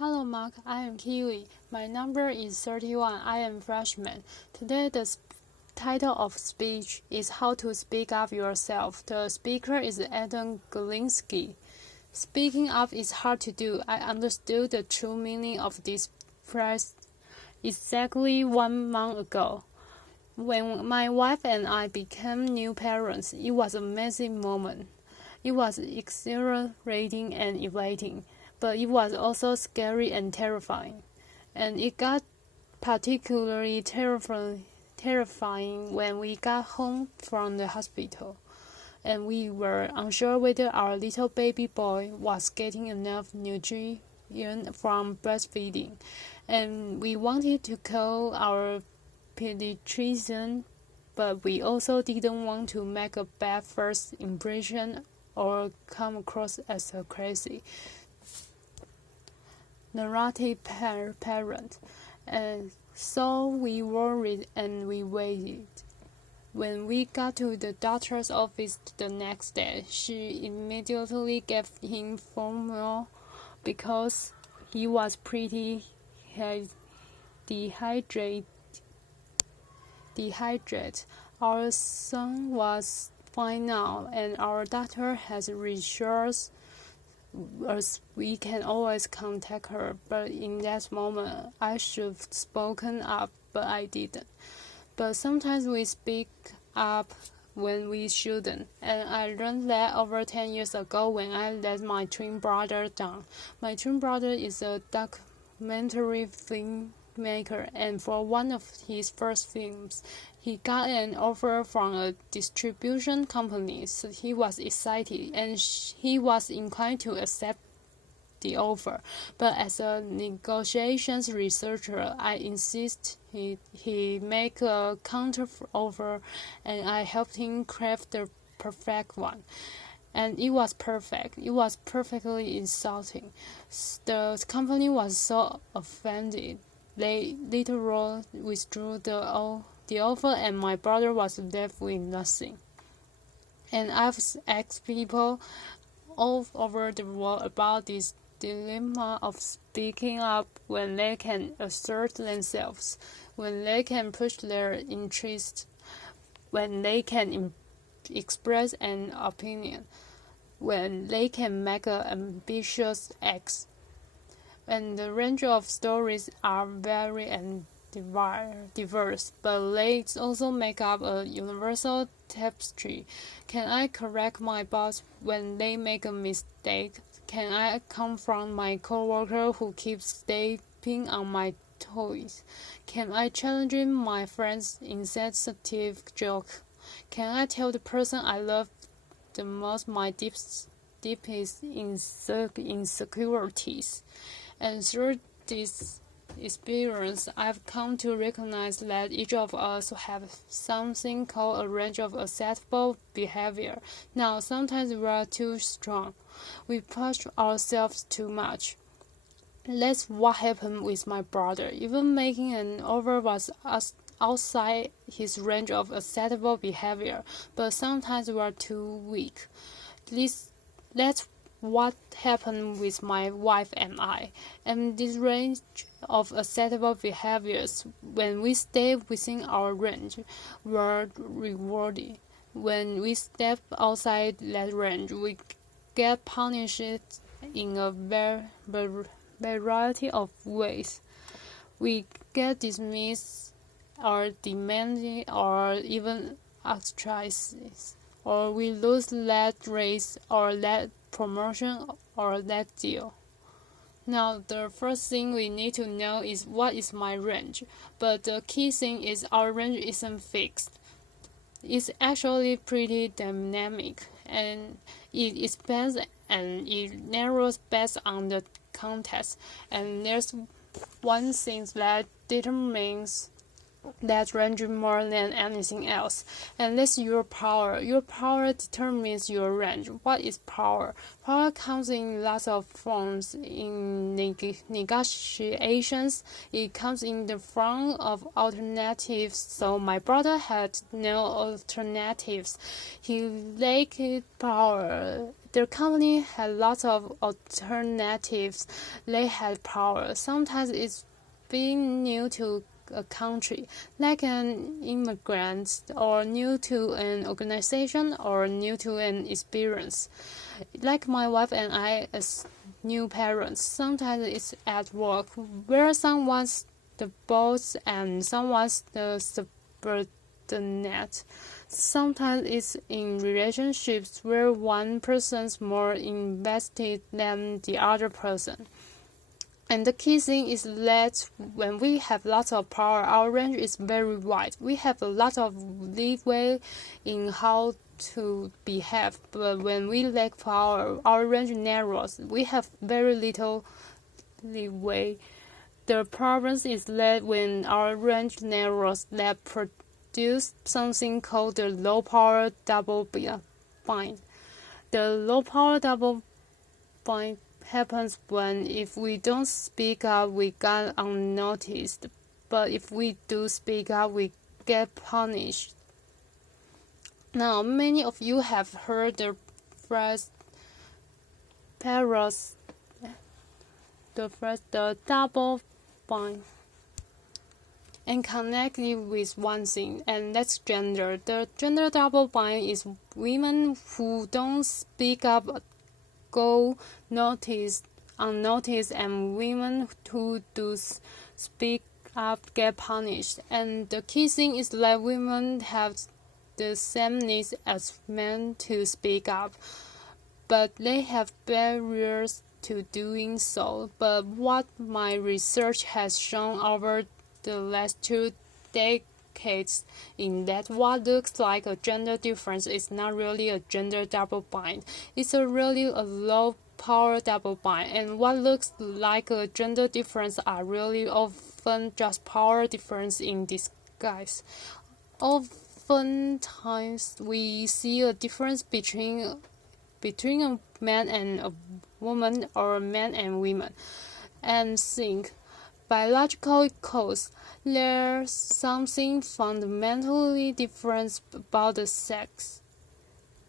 Hello Mark, I am Kiwi. My number is 31. I am freshman. Today the title of speech is How to Speak Up Yourself. The speaker is Adam Galinsky. Speaking up is hard to do. I understood the true meaning of this phrase exactly 1 month ago. When my wife and I became new parents, it was a massive moment. It was exhilarating and elating, but it was also scary and terrifying. And it got particularly terrifying when we got home from the hospital, and we were unsure whether our little baby boy was getting enough nutrition from breastfeeding, and we wanted to call our pediatrician, but we also didn't want to make a bad first impression or come across as a crazy, neurotic parent. And so we worried and we waited. When we got to the doctor's office the next day, she immediately gave him formula because he was pretty dehydrated. Our son was fine now, and our doctor has reassured us we can always contact her. But in that moment, I should have spoken up, but I didn't. But sometimes we speak up when we shouldn't, and I learned that over 10 years ago when I let my twin brother down. My twin brother is a documentary filmmaker, and for one of his first films, he got an offer from a distribution company, so he was excited and he was inclined to accept the offer. But as a negotiations researcher, I insist he make a counter offer, and I helped him craft the perfect one. And it was perfect. It was perfectly insulting. The company was so offended. They literally withdrew the offer, and my brother was left with nothing. And I've asked people all over the world about this dilemma of speaking up when they can assert themselves, when they can push their interests, when they can express an opinion, when they can make an ambitious act. And the range of stories are very and diverse, but they also make up a universal tapestry. Can I correct my boss when they make a mistake? Can I confront my coworker who keeps stepping on my toes? Can I challenge my friend's insensitive joke? Can I tell the person I love the most my deepest insecurities? And through this experience, I've come to recognize that each of us have something called a range of acceptable behavior. Now, sometimes we are too strong. We push ourselves too much. That's what happened with my brother. Even making an offer was outside his range of acceptable behavior, but sometimes we are too weak. That's what happened with my wife and I. And this range of acceptable behaviors, when we stay within our range, were rewarded. When we step outside that range, we get punished in a variety of ways. We get dismissed or demanded or even ostracized, or we lose that raise or that promotion or that deal. Now, the first thing we need to know is what is my range, but the key thing is our range isn't fixed. It's actually pretty dynamic, and it expands and it narrows based on the context. And there's one thing that determines that range more than anything else. And that's your power. Your power determines your range. What is power? Power comes in lots of forms. In negotiations, it comes in the form of alternatives. So my brother had no alternatives. He lacked power. The company had lots of alternatives. They had power. Sometimes it's being new to a country, like an immigrant, or new to an organization, or new to an experience. Like my wife and I as new parents, sometimes it's at work, where someone's the boss and someone's the subordinate. Sometimes it's in relationships where one person's more invested than the other person. And the key thing is that when we have lots of power, our range is very wide. We have a lot of leeway in how to behave, but when we lack power, our range narrows. We have very little leeway. The problem is that when our range narrows, that produce something called the low power double bind. The low power double bind happens when if we don't speak up, we get unnoticed. But if we do speak up, we get punished. Now, many of you have heard the phrase the double bind, and connect it with one thing, and that's gender. The gender double bind is women who don't speak up go unnoticed, and women who do speak up get punished. And the key thing is that women have the same needs as men to speak up, but they have barriers to doing so. But what my research has shown over the last 2 decades in that what looks like a gender difference is not really a gender double bind. It's really a low power double bind, and what looks like a gender difference are really often just power difference in disguise. Oftentimes we see a difference between a man and a woman, or a man and women, and think biological cause. There's something fundamentally different about the sex.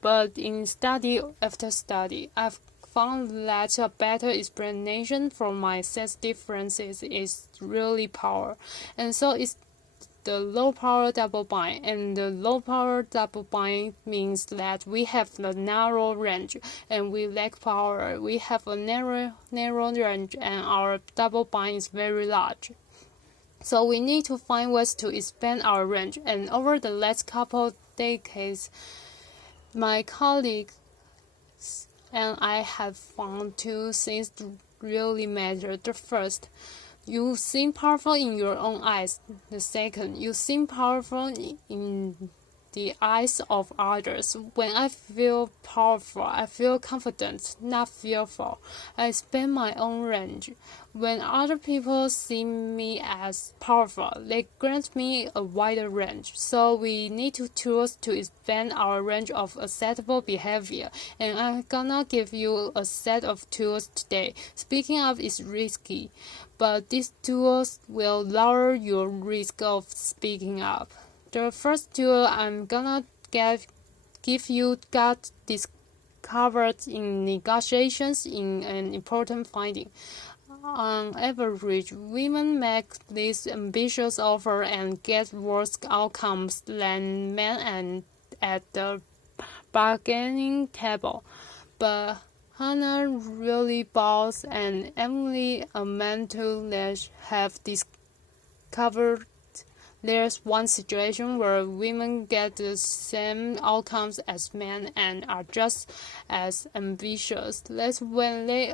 But in study after study, I've found that a better explanation for my sex differences is really power. And so it's the low power double bind. And the low power double bind means that we have a narrow range and we lack power. We have a narrow range and our double bind is very large. So we need to find ways to expand our range. And over the last couple decades, my colleagues and I have found 2 things really matter. The first, you seem powerful in your own eyes. The second, you seem powerful in the eyes of others. When I feel powerful, I feel confident, not fearful. I expand my own range. When other people see me as powerful, they grant me a wider range. So we need tools to expand our range of acceptable behavior. And I'm gonna give you a set of tools today. Speaking up is risky, but these tools will lower your risk of speaking up. The first tool I'm gonna give you got discovered in negotiations in an important finding. On average, women make this ambitious offer and get worse outcomes than men at the bargaining table. But Hannah really Bowles and Emily Amantou have discovered there's one situation where women get the same outcomes as men and are just as ambitious. That's when they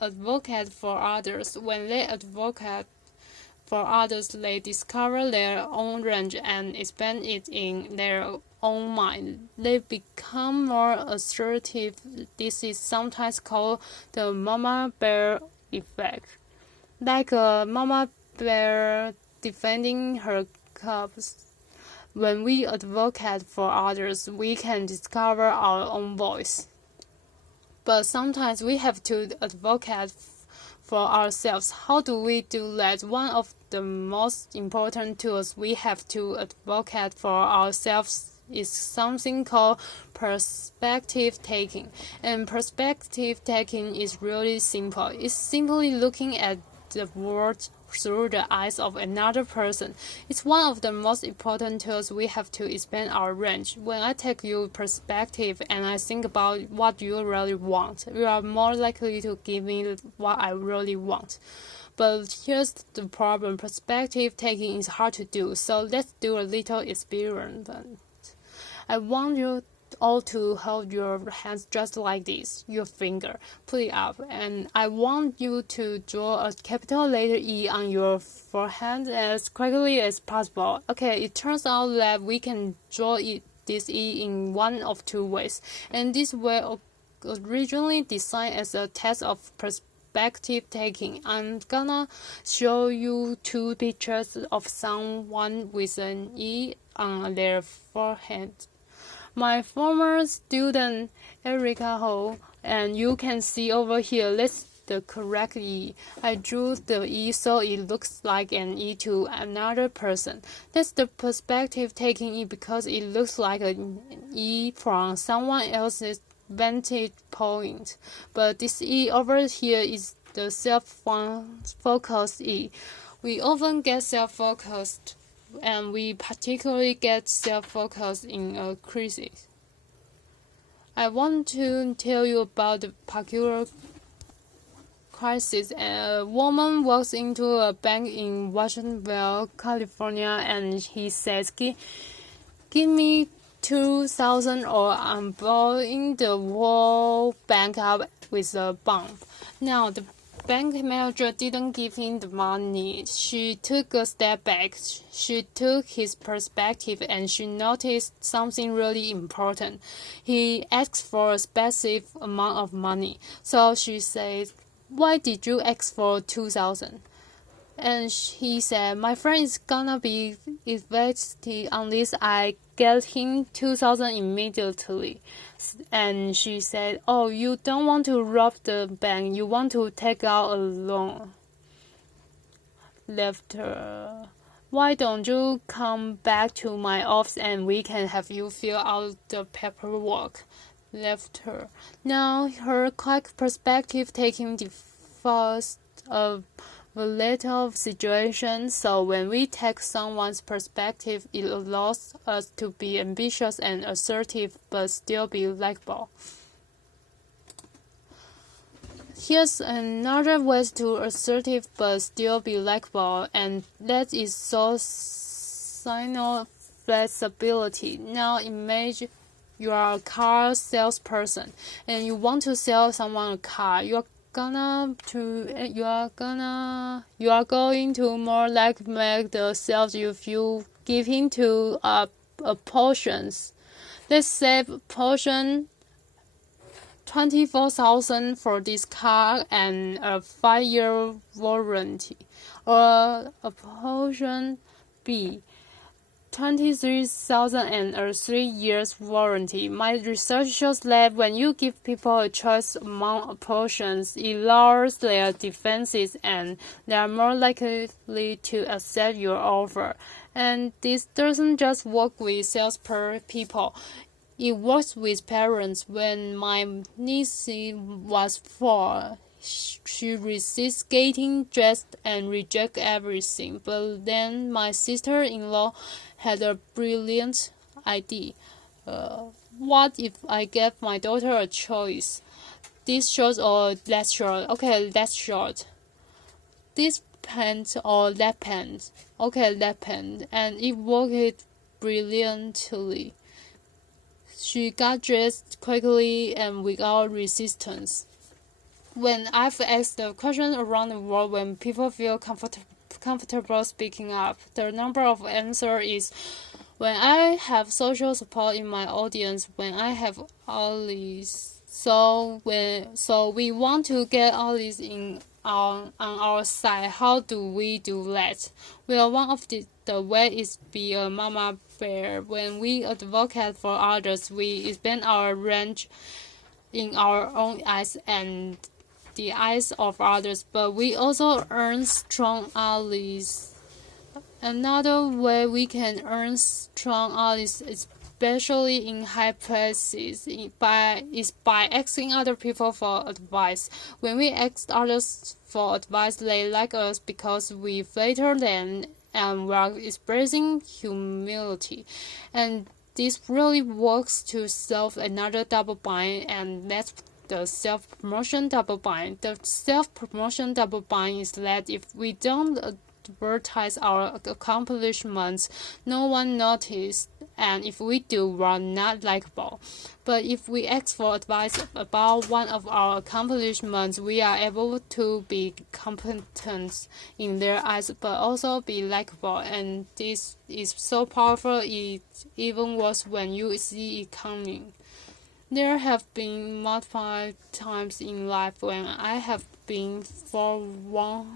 advocate for others. When they advocate for others, they discover their own range and expand it in their own mind. They become more assertive. This is sometimes called the mama bear effect. Like a mama bear defending her up. When we advocate for others, we can discover our own voice. But sometimes we have to advocate for ourselves. How do we do that? One of the most important tools we have to advocate for ourselves is something called perspective taking. And perspective taking is really simple. It's simply looking at the world through the eyes of another person. It's one of the most important tools we have to expand our range. When I take your perspective and I think about what you really want, you are more likely to give me what I really want. But here's the problem. Perspective taking is hard to do, so let's do a little experiment. I want you all to hold your hands just like this, your finger, put it up, and I want you to draw a capital letter E on your forehead as quickly as possible. Okay, it turns out that we can draw this E in one of two ways, and this way originally designed as a test of perspective taking. I'm gonna show you two pictures of someone with an E on their forehead. My former student Erica Ho, and you can see over here, that's the correct E. I drew the E so it looks like an E to another person. That's the perspective taking E because it looks like an E from someone else's vantage point. But this E over here is the self-focused E. We often get self-focused, and we particularly get self-focused in a crisis. I want to tell you about the peculiar crisis. A woman walks into a bank in Washingtonville, California, and he says, give me 2,000 or I'm blowing the whole bank up with a bomb. Now, the bank manager didn't give him the money. She took a step back. She took his perspective and she noticed something really important. He asked for a specific amount of money. So she said, why did you ask for 2,000? And he said, my friend is gonna be invested unless I get him 2,000 immediately. And she said, oh, you don't want to rob the bank, you want to take out a loan. Left her. Why don't you come back to my office and we can have you fill out the paperwork? Left her. Now her quick perspective taking the first of volatile situation, so when we take someone's perspective, it allows us to be ambitious and assertive but still be likable. Here's another way to assertive but still be likable, and that is social flexibility. Now imagine you are a car salesperson and you want to sell someone a car. You are going to more like make the sales if you give him to a portions. Let's say portion 24,000 for this car and a 5-year warranty, or a portion B 23,000 and a 3 years warranty. My research shows that when you give people a choice among portions, it lowers their defenses and they are more likely to accept your offer. And this doesn't just work with salespeople. It works with parents. When my niece was 4, she resists getting dressed and rejects everything. But then my sister-in-law had a brilliant idea. What if I gave my daughter a choice? This short or that short? Okay, that's short. This pants or that pants? Okay, that pants. And it worked brilliantly. She got dressed quickly and without resistance. When I've asked the question around the world when people feel comfortable speaking up, the number of answers is when I have social support in my audience, when I have allies. So we want to get allies on our side. How do we do that? Well, one of the the way is be a mama bear. When we advocate for others, we expand our range in our own eyes and the eyes of others, but we also earn strong allies. Another way we can earn strong allies, especially in high places, is by asking other people for advice. When we ask others for advice, they like us because we flatter them and we are expressing humility. And this really works to solve another double bind, and that's the self-promotion double bind. The self-promotion double bind is that if we don't advertise our accomplishments, no one notices, and if we do, we're not likable. But if we ask for advice about one of our accomplishments, we are able to be competent in their eyes, but also be likable. And this is so powerful, it even worse when you see it coming. There have been multiple times in life when I have been forewarned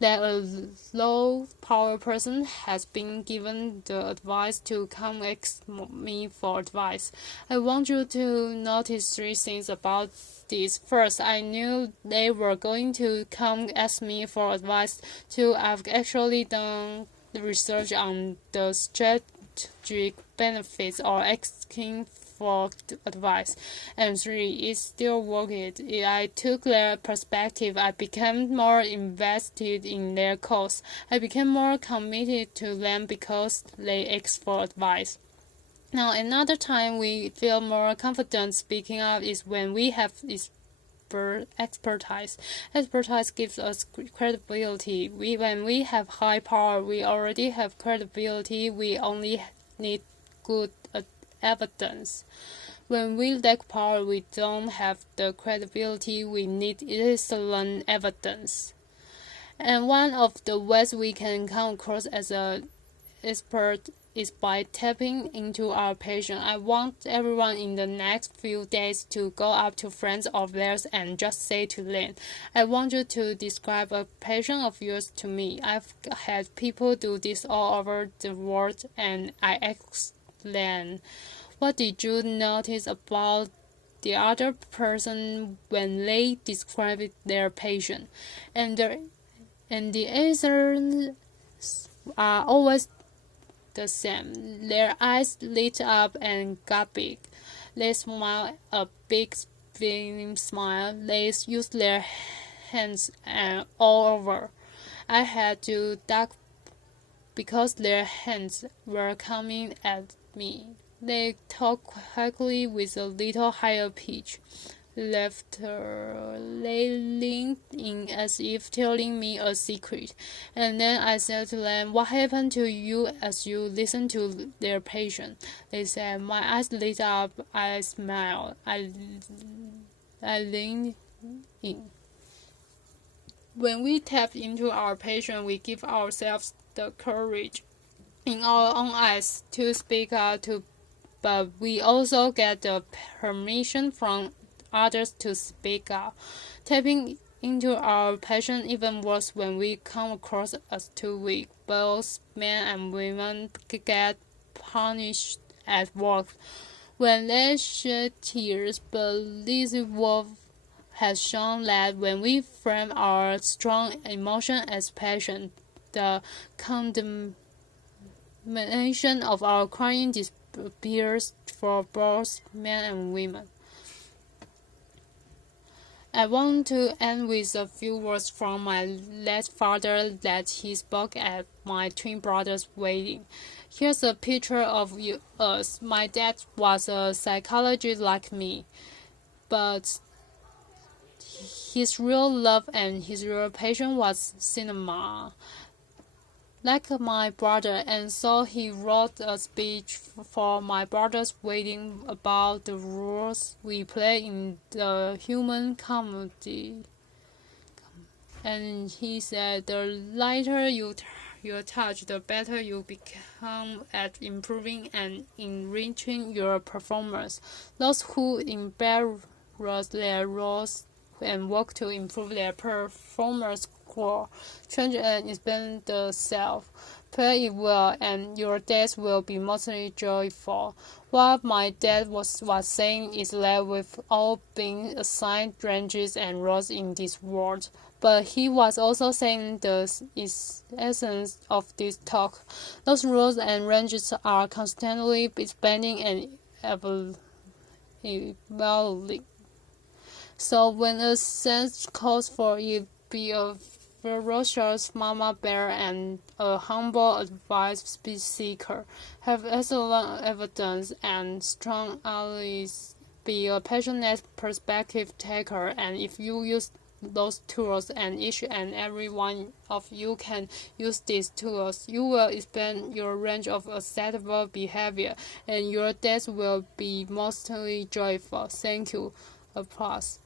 that a low-power person has been given the advice to come ask me for advice. I want you to notice three things about this. First, I knew they were going to come ask me for advice. Two, I've actually done research on the strategic benefits of asking for advice. And three, it still worked. I took their perspective. I became more invested in their cause. I became more committed to them because they asked for advice. Now, another time we feel more confident speaking up is when we have expertise. Expertise gives us credibility. When we have high power, we already have credibility. We only need good evidence. When we lack power, we don't have the credibility. We need excellent evidence. And one of the ways we can come across as an expert is by tapping into our passion. I want everyone in the next few days to go up to friends of theirs and just say to them, I want you to describe a passion of yours to me. I've had people do this all over the world, and I ask them, what did you notice about the other person when they described their passion? And the answers are always the same. Their eyes lit up and got big. They smile a big beaming smile. They use their hands all over. I had to duck because their hands were coming at me. They talk quickly with a little higher pitch. Laughter. They leaned in as if telling me a secret. And then I said to them, what happened to you as you listened to their passion? They said, my eyes lit up. I smiled. I leaned in. When we tap into our passion, we give ourselves the courage in our own eyes to speak out, but we also get the permission from others to speak out. Tapping into our passion even worse when we come across as too weak. Both men and women get punished at work when they shed tears, but Lizzie Wolf has shown that when we frame our strong emotion as passion, the condemnation of our crying disappears for both men and women. I want to end with a few words from my late father that he spoke at my twin brother's wedding. Here's a picture of us. My dad was a psychologist like me, but his real love and his real passion was cinema, like my brother, and so he wrote a speech for my brother's wedding about the roles we play in the human comedy. And he said, the lighter you touch, the better you become at improving and enriching your performance. Those who embrace their roles and work to improve their performance grow, change and expand the self. Play it well, and your days will be mostly joyful. What my dad was saying is that we've all been assigned ranges and roles in this world. But he was also saying the essence of this talk. Those roles and ranges are constantly expanding and evolving. So when a sense calls for you, be a ferocious mama bear and a humble advice seeker. Have excellent evidence and strong allies. Be a passionate perspective taker, and if you use those tools, and each and every one of you can use these tools, you will expand your range of acceptable behavior, and your days will be mostly joyful. Thank you. Applause.